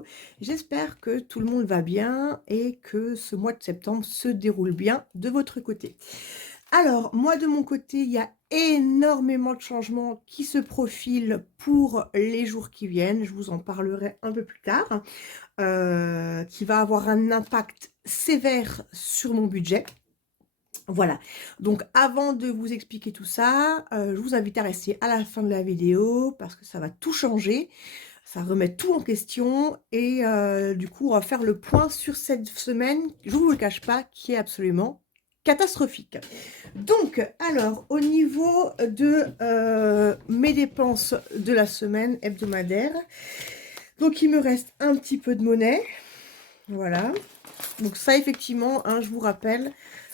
vidéo. J'espère que tout le monde va bien et que ce mois de septembre se déroule bien de votre côté. Alors, moi de mon côté, il y a énormément de changements qui se profilent pour les jours qui viennent. Je vous en parlerai un peu plus tard, qui va avoir un impact sévère sur mon budget. Voilà, donc avant de vous expliquer tout ça, je vous invite à rester à la fin de la vidéo parce que ça va tout changer, ça remet tout en question et du coup, on va faire le point sur cette semaine, je ne vous le cache pas, qui est absolument catastrophique. Donc, alors, au niveau de mes dépenses de la semaine hebdomadaire, donc il me reste un petit peu de monnaie, voilà. Donc ça, effectivement, hein, je vous rappelle,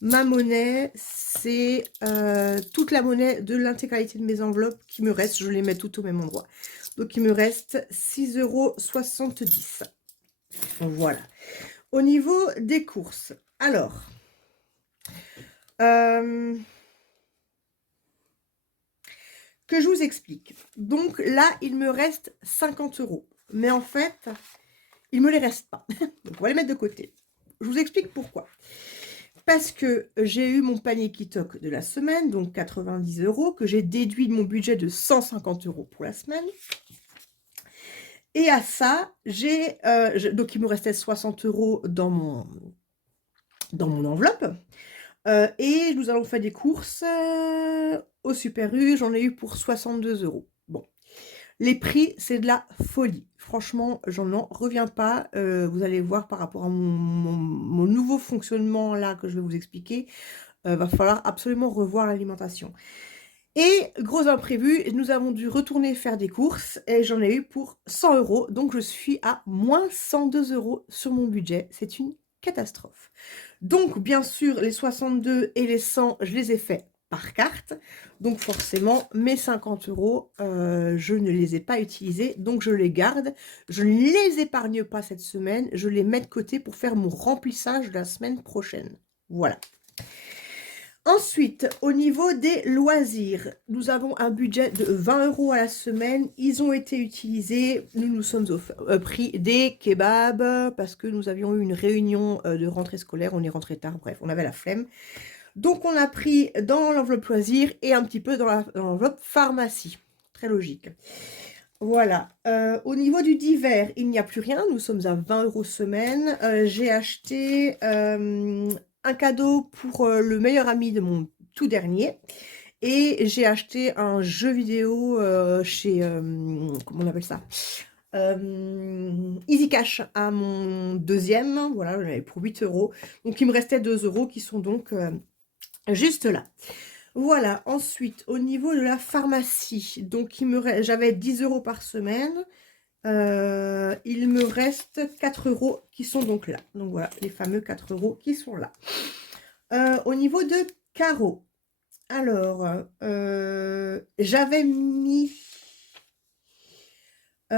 ma monnaie, c'est toute la monnaie de l'intégralité de mes enveloppes qui me reste. Je les mets toutes au même endroit. Donc, il me reste 6,70 €. Voilà. Au niveau des courses, alors, que je vous explique. Donc là, il me reste 50 €. Mais en fait, il me les reste pas. Donc, on va les mettre de côté. Je vous explique pourquoi. Parce que j'ai eu mon panier qui toque de la semaine, donc 90 €, que j'ai déduit de mon budget de 150 € pour la semaine. Et à ça, donc il me restait 60 € dans mon enveloppe. Et nous allons faire des courses au Super U, j'en ai eu pour 62 €. Bon, les prix, c'est de la folie. Franchement, j'en reviens pas. Vous allez voir par rapport à mon nouveau fonctionnement là que je vais vous expliquer. Va falloir absolument revoir l'alimentation. Et gros imprévu, nous avons dû retourner faire des courses et j'en ai eu pour 100 €. Donc je suis à moins 102 € sur mon budget. C'est une catastrophe. Donc bien sûr, les 62 et les 100, je les ai faits par carte. Donc forcément, mes 50 €, je ne les ai pas utilisés. Donc je les garde. Je ne les épargne pas cette semaine. Je les mets de côté pour faire mon remplissage de la semaine prochaine. Voilà. Ensuite, au niveau des loisirs, nous avons un budget de 20 € à la semaine. Ils ont été utilisés. Nous nous sommes pris des kebabs parce que nous avions eu une réunion de rentrée scolaire. On est rentré tard, bref, on avait la flemme. Donc, on a pris dans l'enveloppe loisirs et un petit peu dans l'enveloppe pharmacie. Très logique. Voilà. Au niveau du divers, il n'y a plus rien. Nous sommes à 20 € semaine. J'ai acheté un cadeau pour le meilleur ami de mon tout dernier. Et j'ai acheté un jeu vidéo chez, comment on appelle ça, Easy Cash à mon deuxième. Voilà, j'avais pour 8 €. Donc, il me restait 2 € qui sont donc juste là. Voilà, ensuite, au niveau de la pharmacie, donc j'avais 10 € par semaine. Il me reste 4 € qui sont donc là. Donc voilà, les fameux 4 € qui sont là. Au niveau de carreaux, alors, j'avais mis... où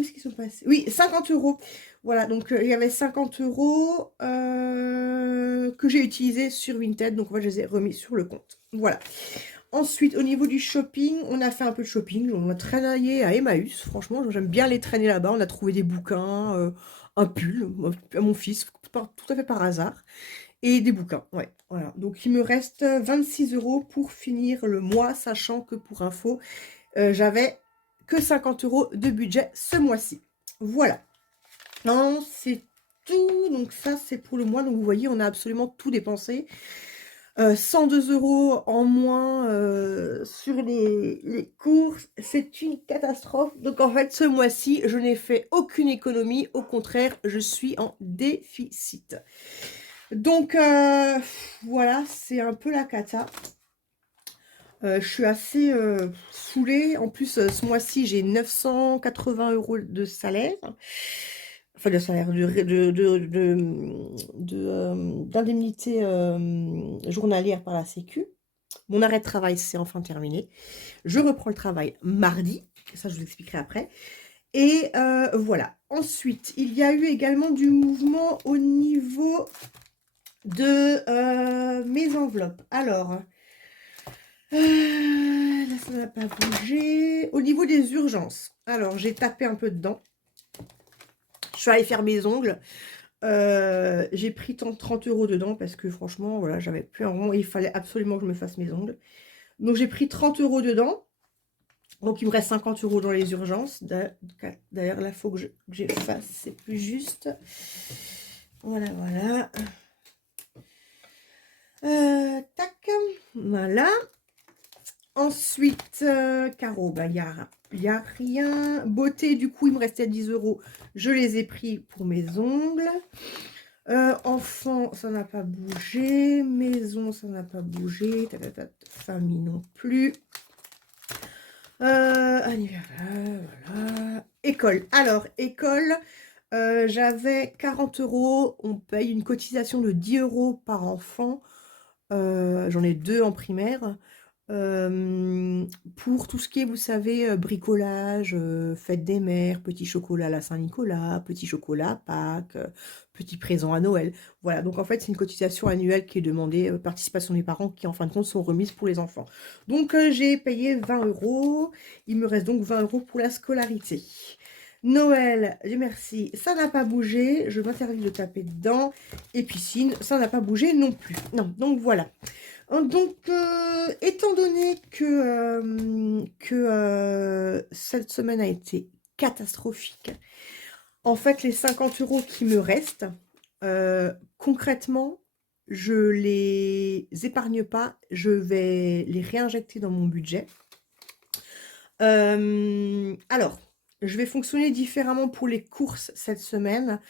est-ce qu'ils sont passés? Oui, 50 €. Voilà, donc il y avait 50 € que j'ai utilisé sur Vinted. Donc, en fait, je les ai remis sur le compte. Voilà. Ensuite, au niveau du shopping, on a fait un peu de shopping. On a traîné à Emmaüs. Franchement, j'aime bien les traîner là-bas. On a trouvé des bouquins, un pull à mon fils, tout à fait par hasard. Et des bouquins, ouais, voilà. Donc, il me reste 26 € pour finir le mois, sachant que pour info, j'avais que 50 € de budget ce mois-ci. Voilà. Non, c'est tout. Donc ça, c'est pour le mois. Donc vous voyez, on a absolument tout dépensé. 102 € en moins sur les courses. C'est une catastrophe. Donc en fait, ce mois-ci, je n'ai fait aucune économie. Au contraire, je suis en déficit. Donc voilà, c'est un peu la cata. Je suis assez saoulée. En plus, ce mois-ci, j'ai 980 € de salaire. Enfin, de salaire, d'indemnité journalière par la Sécu. Mon arrêt de travail, c'est enfin terminé. Je reprends le travail mardi. Ça, je vous expliquerai après. Et voilà. Ensuite, il y a eu également du mouvement au niveau de mes enveloppes. Alors... là, ça n'a pas bougé. Au niveau des urgences. Alors, j'ai tapé un peu dedans. Je suis allée faire mes ongles. J'ai pris 30 € dedans parce que franchement, voilà, j'avais plus un rond et il fallait absolument que je me fasse mes ongles. Donc, j'ai pris 30 € dedans. Donc, il me reste 50 € dans les urgences. D'ailleurs, là, il faut que j'efface, c'est plus juste. Voilà, voilà. Tac, voilà. Ensuite, carreau, bah, il y a rien. Beauté, du coup, il me restait 10 €. Je les ai pris pour mes ongles. Enfant, ça n'a pas bougé. Maison, ça n'a pas bougé. Famille non plus. Anniversaire, voilà. École. Alors, école, j'avais 40 €. On paye une cotisation de 10 € par enfant. J'en ai 2 en primaire. Pour tout ce qui est, vous savez, bricolage, fête des mères, petit chocolat à la Saint-Nicolas, petit chocolat à Pâques, petit présent à Noël. Voilà, donc en fait, c'est une cotisation annuelle qui est demandée, participation des parents qui, en fin de compte, sont remises pour les enfants. Donc, j'ai payé 20 €. Il me reste donc 20 € pour la scolarité. Noël, Dieu merci, ça n'a pas bougé. Je m'interdis de taper dedans. Et piscine, ça n'a pas bougé non plus. Non, donc voilà. Donc, étant donné que cette semaine a été catastrophique, en fait, les 50 € qui me restent, concrètement, je les épargne pas, je vais les réinjecter dans mon budget. Alors, je vais fonctionner différemment pour les courses cette semaine.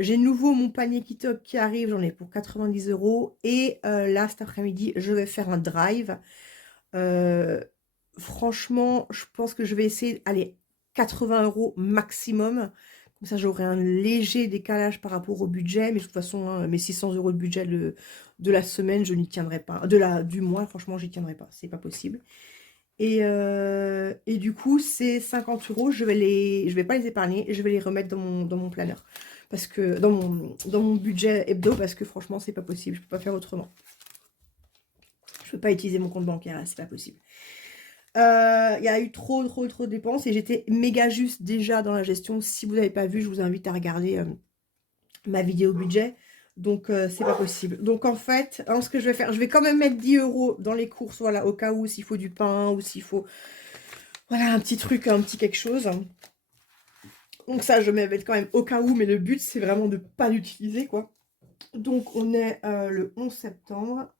J'ai de nouveau mon panier Kitok qui arrive, j'en ai pour 90 €. Et là, cet après-midi, je vais faire un drive. Franchement, je pense que je vais essayer, allez, 80 € maximum. Comme ça, j'aurai un léger décalage par rapport au budget. Mais de toute façon, hein, mes 600 € de budget de la semaine, je n'y tiendrai pas. Du mois, franchement, j'y tiendrai pas. C'est pas possible. Et du coup, ces 50 €, je vais pas les épargner, je vais les remettre dans mon planeur. Parce que dans mon budget hebdo, parce que franchement, c'est pas possible. Je peux pas faire autrement. Je peux pas utiliser mon compte bancaire, là, c'est pas possible. Il y a eu trop de dépenses et j'étais méga juste déjà dans la gestion. Si vous n'avez pas vu, je vous invite à regarder ma vidéo budget. Donc, c'est pas possible. Donc, en fait, hein, ce que je vais faire, je vais quand même mettre 10 € dans les courses, voilà, au cas où, s'il faut du pain ou s'il faut, voilà, un petit truc, un petit quelque chose. Donc, ça, je vais mettre quand même au cas où, mais le but, c'est vraiment de pas l'utiliser, quoi. Donc, on est le 11 septembre.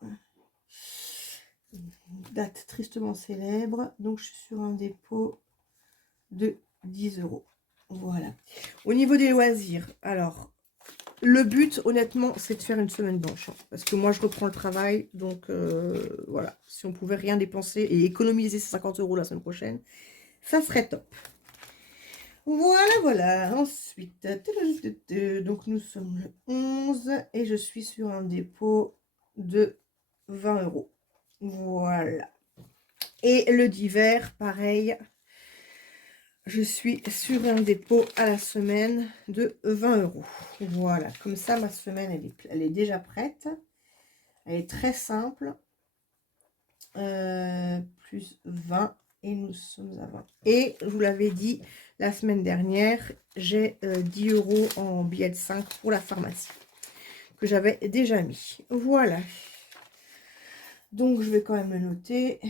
Date tristement célèbre. Donc, je suis sur un dépôt de 10 €. Voilà. Au niveau des loisirs, alors, le but, honnêtement, c'est de faire une semaine blanche. Hein, parce que moi, je reprends le travail. Donc, voilà. Si on pouvait rien dépenser et économiser ces 50 € la semaine prochaine, ça serait top. Voilà, voilà. Ensuite, donc nous sommes le 11 et je suis sur un dépôt de 20 €. Voilà. Et le divers, pareil. Je suis sur un dépôt à la semaine de 20 €. Voilà, comme ça, ma semaine, elle est déjà prête. Elle est très simple. Plus 20 et nous sommes à 20. Et je vous l'avais dit la semaine dernière, j'ai 10 € en billet de 5 pour la pharmacie que j'avais déjà mis. Voilà. Donc, je vais quand même le noter. Je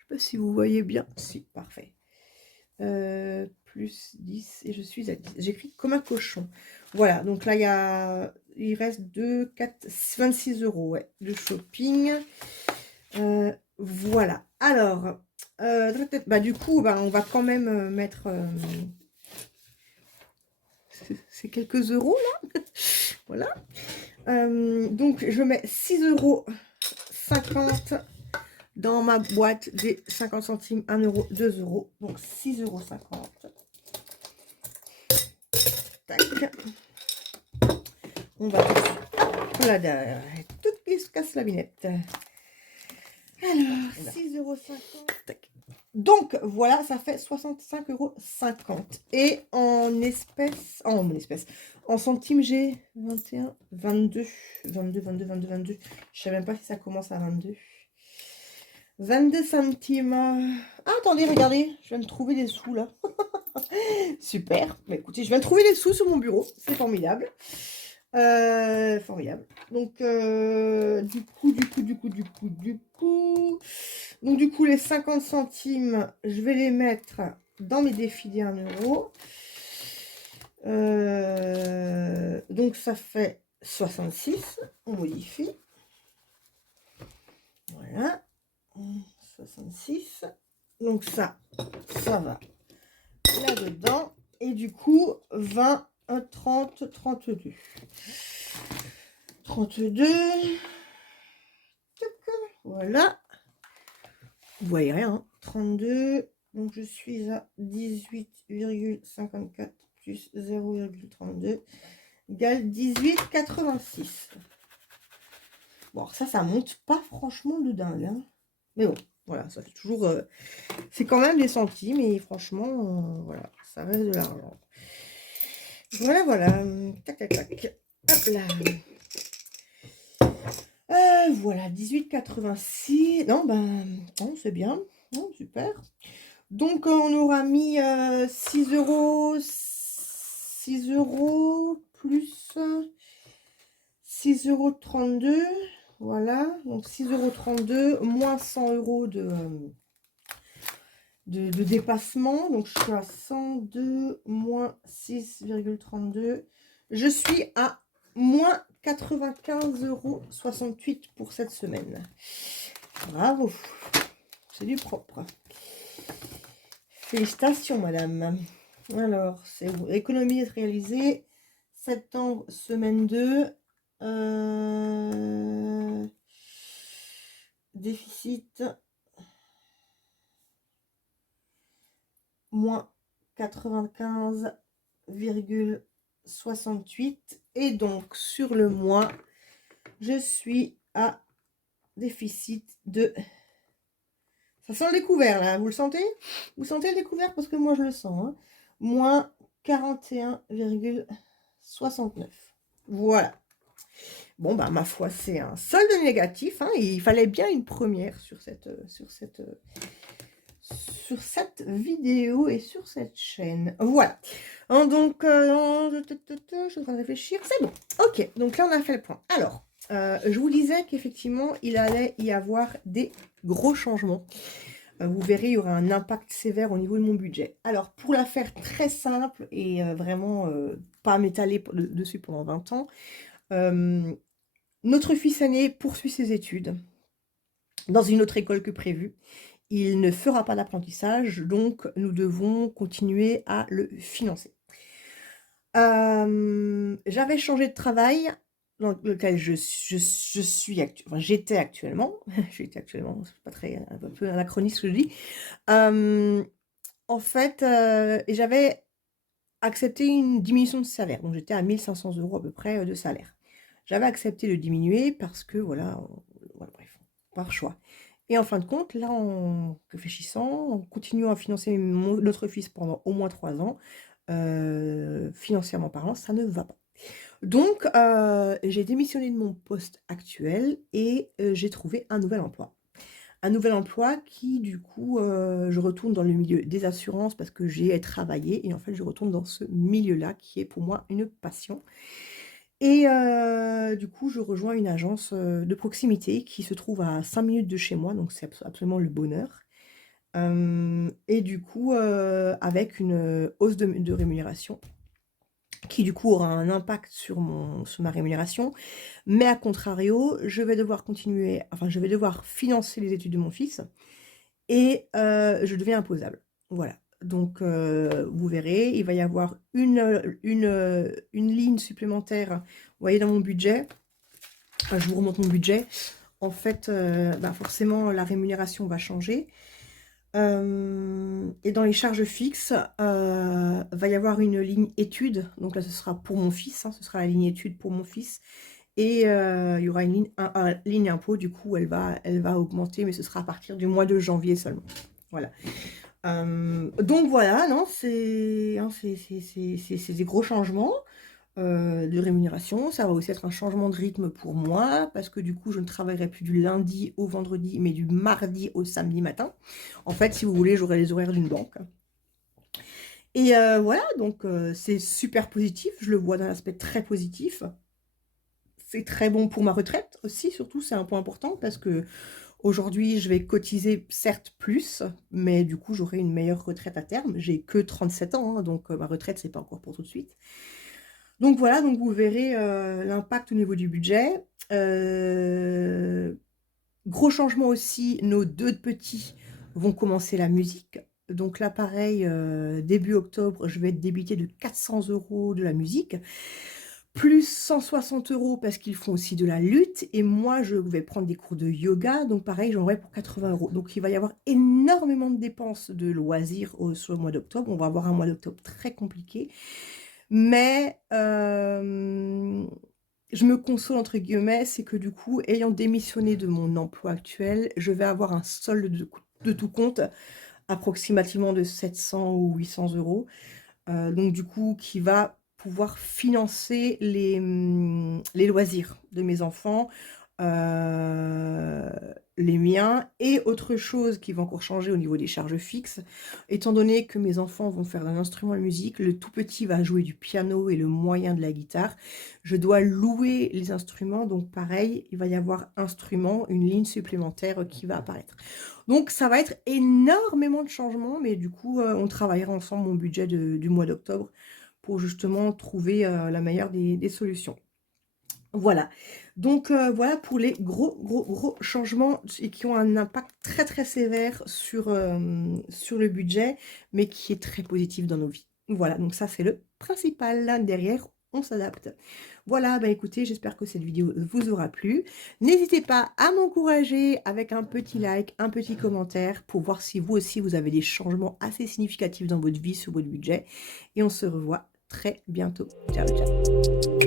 sais pas si vous voyez bien. Si, parfait. Plus 10 et je suis à 10. J'écris comme un cochon. Voilà, donc là, il reste 2, 4, 26 € ouais, de shopping. Voilà. Alors, bah, du coup, bah, on va quand même mettre ces quelques euros là. Voilà. Donc, je mets 6,50 € dans ma boîte des 50 centimes, 1 €, 2 €. Donc, 6,50 €. Tac. On va voilà, tout qui se casse la binette. Alors, 6,50 €. Tac. Donc, voilà, ça fait 65,50 €. Et en espèces, en centimes, j'ai 21, 22. Je sais même pas si ça commence à 22. 22 centimes. Ah, attendez, regardez, je viens de trouver des sous là. Super. Bah, écoutez, je viens de trouver des sous sur mon bureau. C'est formidable. Formidable. Donc, Donc, du coup, les 50 centimes, je vais les mettre dans mes défis des 1 euro. Donc, ça fait 66. On modifie. Voilà. 66. Donc, ça va là-dedans. Et du coup, 20, 30, 32. 32. Voilà. Vous voyez rien. Hein. 32. Donc, je suis à 18,54 plus 0,32 égale 18,86. Bon, alors ça monte pas franchement de dingue. Hein. Mais bon, voilà, ça fait toujours... c'est quand même des centimes et franchement, voilà, ça reste de l'argent. Voilà, voilà. Tac, tac, tac. Hop là. Voilà, 18,86. Non, ben, non, c'est bien. Non, super. Donc, on aura mis 6 euros. 6 euros plus 6,32 €. Voilà. Donc, 6,32 € moins 100 € de dépassement. Donc, je suis à 102 moins 6,32. Je suis à moins 95,68 € pour cette semaine. Bravo. C'est du propre. Félicitations, madame. Alors, c'est économie réalisée. Septembre, semaine 2. Déficit. Moins 95,68. Et donc, sur le mois, je suis à déficit de... Ça sent le découvert, là. Vous le sentez? Vous sentez le découvert? Parce que moi, je le sens. Hein. Moins 41,69. Voilà. Bon, bah, ma foi, c'est un solde négatif. Hein, et il fallait bien une première sur cette vidéo et sur cette chaîne. Voilà. Donc, je suis en train de réfléchir. C'est bon. Ok, donc là, on a fait le point. Alors, je vous disais qu'effectivement, il allait y avoir des gros changements. Vous verrez, il y aura un impact sévère au niveau de mon budget. Alors, pour la faire très simple et vraiment pas m'étaler dessus pendant 20 ans, notre fils aîné poursuit ses études dans une autre école que prévu. Il ne fera pas d'apprentissage, donc nous devons continuer à le financer. J'avais changé de travail dans lequel j'étais actuellement. J'étais actuellement, c'est pas très, un peu anachronique ce que je dis. En fait, j'avais accepté une diminution de salaire. Donc j'étais à 1 500 € à peu près de salaire. J'avais accepté de diminuer parce que, voilà, bref, par choix. Et en fin de compte, là, en réfléchissant, en continuant à financer notre fils pendant au moins 3 ans, financièrement parlant, ça ne va pas. Donc, j'ai démissionné de mon poste actuel et j'ai trouvé un nouvel emploi. Un nouvel emploi qui, du coup, je retourne dans le milieu des assurances parce que j'ai travaillé et en fait, je retourne dans ce milieu-là qui est pour moi une passion. Et du coup, je rejoins une agence, de proximité qui se trouve à 5 minutes de chez moi, donc c'est absolument le bonheur. Et du coup, avec une hausse de rémunération qui du coup aura un impact sur ma rémunération. Mais à contrario, je vais devoir financer les études de mon fils et je deviens imposable. Voilà. Donc, vous verrez, il va y avoir une ligne supplémentaire, vous voyez, dans mon budget. Enfin, je vous remonte mon budget. En fait, forcément, la rémunération va changer. Et dans les charges fixes, va y avoir une ligne études. Donc là, ce sera pour mon fils. Hein, ce sera la ligne études pour mon fils. Et il y aura une ligne impôt. Du coup, elle va augmenter, mais ce sera à partir du mois de janvier seulement. Voilà. Donc voilà, non, c'est des gros changements. de rémunération. Ça va aussi être un changement de rythme pour moi parce que du coup, je ne travaillerai plus du lundi au vendredi, mais du mardi au samedi matin. En fait, si vous voulez, j'aurai les horaires d'une banque. Et voilà, donc c'est super positif. Je le vois d'un aspect très positif. C'est très bon pour ma retraite aussi, surtout, c'est un point important parce que aujourd'hui, je vais cotiser certes plus, mais du coup, j'aurai une meilleure retraite à terme. J'ai que 37 ans, hein, donc ma retraite, c'est pas encore pour tout de suite. Donc voilà, donc vous verrez l'impact au niveau du budget. Gros changement aussi, nos deux petits vont commencer la musique. Donc là, pareil, début octobre, je vais être débitée de 400 € de la musique, plus 160 € parce qu'ils font aussi de la lutte. Et moi, je vais prendre des cours de yoga, donc pareil, j'en aurai pour 80 €. Donc il va y avoir énormément de dépenses de loisirs sur le mois d'octobre. On va avoir un mois d'octobre très compliqué. Mais je me console entre guillemets, c'est que du coup, ayant démissionné de mon emploi actuel, je vais avoir un solde de tout compte approximativement de 700 ou 800 €. Donc du coup, qui va pouvoir financer les loisirs de mes enfants, heu, les miens et autre chose qui va encore changer au niveau des charges fixes. Étant donné que mes enfants vont faire un instrument de musique, le tout petit va jouer du piano et le moyen de la guitare. Je dois louer les instruments, donc pareil, il va y avoir instruments, une ligne supplémentaire qui va apparaître. Donc ça va être énormément de changements, mais du coup, on travaillera ensemble mon budget du mois d'octobre pour justement trouver, la meilleure des solutions. Voilà. Donc voilà pour les gros changements et qui ont un impact très, très sévère sur le budget, mais qui est très positif dans nos vies. Voilà, donc ça, c'est le principal. Derrière, on s'adapte. Voilà, bah, écoutez, j'espère que cette vidéo vous aura plu. N'hésitez pas à m'encourager avec un petit like, un petit commentaire pour voir si vous aussi, vous avez des changements assez significatifs dans votre vie, sur votre budget et on se revoit très bientôt. Ciao, ciao.